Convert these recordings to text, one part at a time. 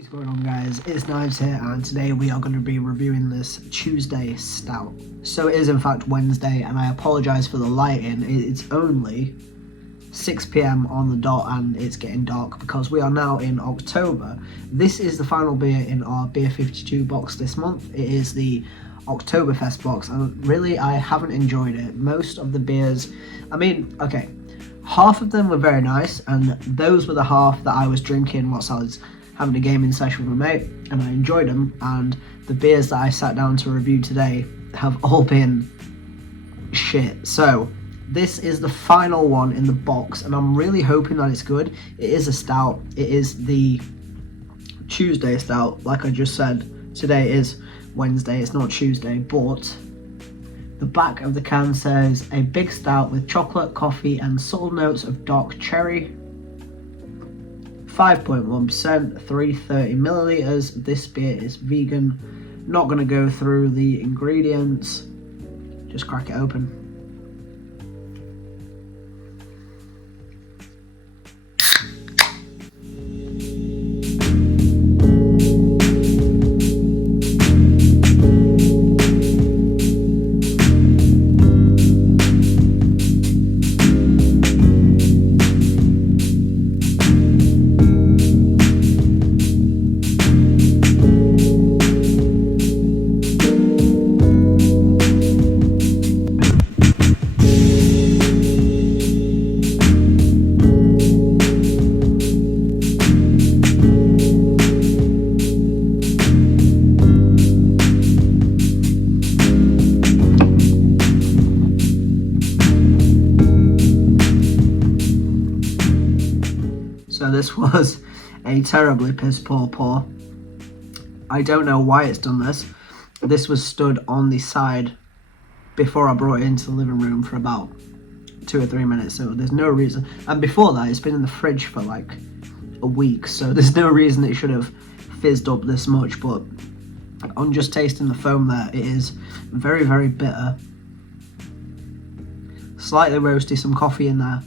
What is going on, guys? It's Knives here, and today we are going to be reviewing this Tuesday Stout. So it is in fact Wednesday, and I apologise for the lighting. It's only 6 PM on the dot and it's getting dark because we are now in October. This is the final beer in our Beer 52 box this month. It is the Oktoberfest box, and really I haven't enjoyed it. Most of the beers, okay, half of them were very nice, and those were the half that I was drinking whilst I was having a gaming session with a mate, and I enjoyed them. And the beers that I sat down to review today have all been shit. So this is the final one in the box, and I'm really hoping that it's good. It is a stout. It is the Tuesday Stout. Like I just said, today is Wednesday, it's not Tuesday, but the back of the can says a big stout with chocolate, coffee and subtle notes of dark cherry. 5.1%, 330 milliliters. This beer is vegan. Not going to go through the ingredients, just crack it open. So this was a terribly piss poor pour. I don't know why it's done this. This was stood on the side before I brought it into the living room for about 2 or 3 minutes, so there's no reason. And before that, it's been in the fridge for like a week, so there's no reason it should have fizzed up this much. But on just tasting the foam there, it is very, very bitter. Slightly roasty, some coffee in there.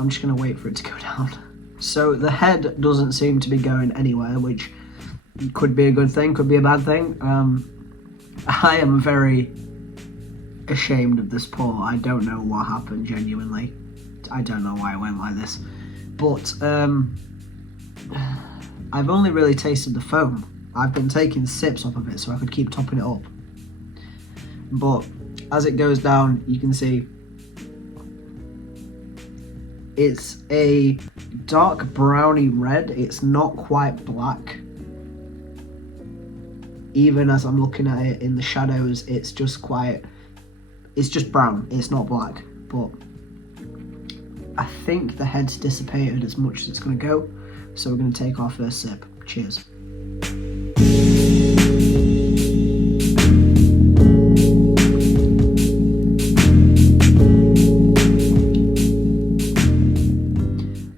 I'm just going to wait for it to go down. So the head doesn't seem to be going anywhere, which could be a good thing, could be a bad thing. I am very ashamed of this pour. I don't know what happened, genuinely. I don't know why it went like this. But I've only really tasted the foam. I've been taking sips off of it so I could keep topping it up. But as it goes down, you can see it's a dark browny red. It's not quite black. Even as I'm looking at it in the shadows, it's just brown. It's not black. But I think the head's dissipated as much as it's going to go. So we're going to take our first sip. Cheers.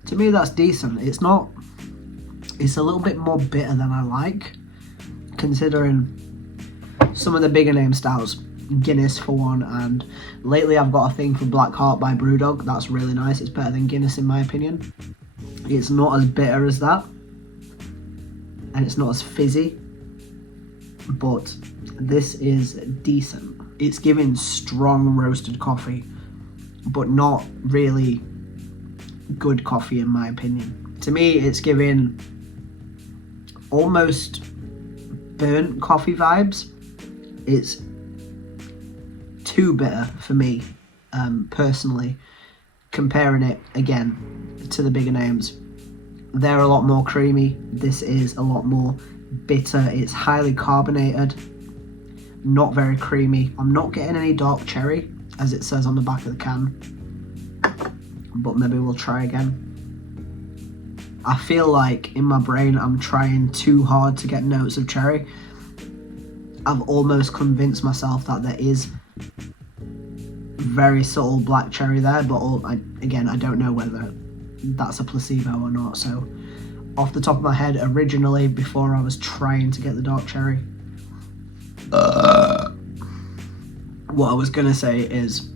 To me, that's decent. It's a little bit more bitter than I like, considering some of the bigger name stouts, Guinness for one, and lately I've got a thing for Black Heart by Brewdog. That's really nice. It's better than Guinness in my opinion. It's not as bitter as that, and it's not as fizzy, but this is decent. It's giving strong roasted coffee, but not really good coffee in my opinion. To me, it's giving almost burnt coffee vibes. It's too bitter for me, personally. Comparing it again to the bigger names, they're a lot more creamy. This is a lot more bitter. It's highly carbonated, not very creamy. I'm not getting any dark cherry, as it says on the back of the can, but maybe we'll try again. I feel like in my brain I'm trying too hard to get notes of cherry. I've almost convinced myself that there is very subtle black cherry there, but again, I don't know whether that's a placebo or not. So off the top of my head, originally, before I was trying to get the dark cherry, what I was going to say is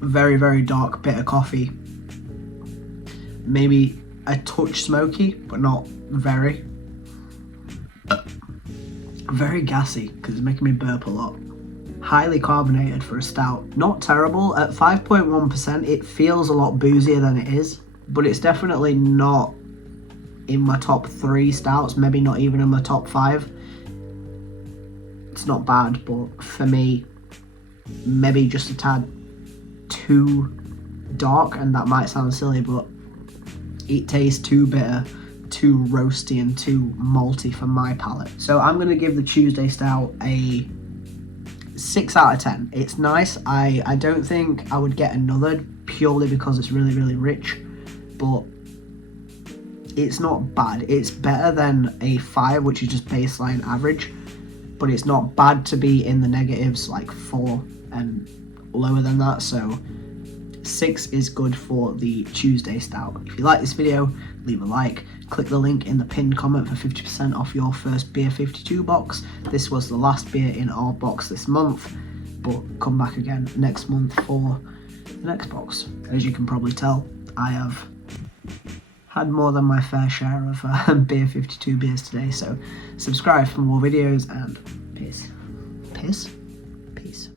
very, very dark, bitter coffee. Maybe a touch smoky, but not very. Very gassy, because it's making me burp a lot. Highly carbonated for a stout. Not terrible. At 5.1%, it feels a lot boozier than it is, but it's definitely not in my top 3 stouts, maybe not even in my top 5. It's not bad, but for me, maybe just a tad too dark, and that might sound silly, but it tastes too bitter, too roasty, and too malty for my palate. So I'm going to give the Tuesday Stout a 6 out of 10. It's nice. I don't think I would get another purely because it's really, really rich, but it's not bad. It's better than a 5, which is just baseline average, but it's not bad to be in the negatives, like 4 and lower than that. So 6 is good for the Tuesday Stout. If you like this video, leave a like. Click the link in the pinned comment for 50% off your first Beer 52 box. This was the last beer in our box this month, but come back again next month for the next box. As you can probably tell, I have had more than my fair share of Beer 52 beers today, so subscribe for more videos, and peace. Peace? Peace.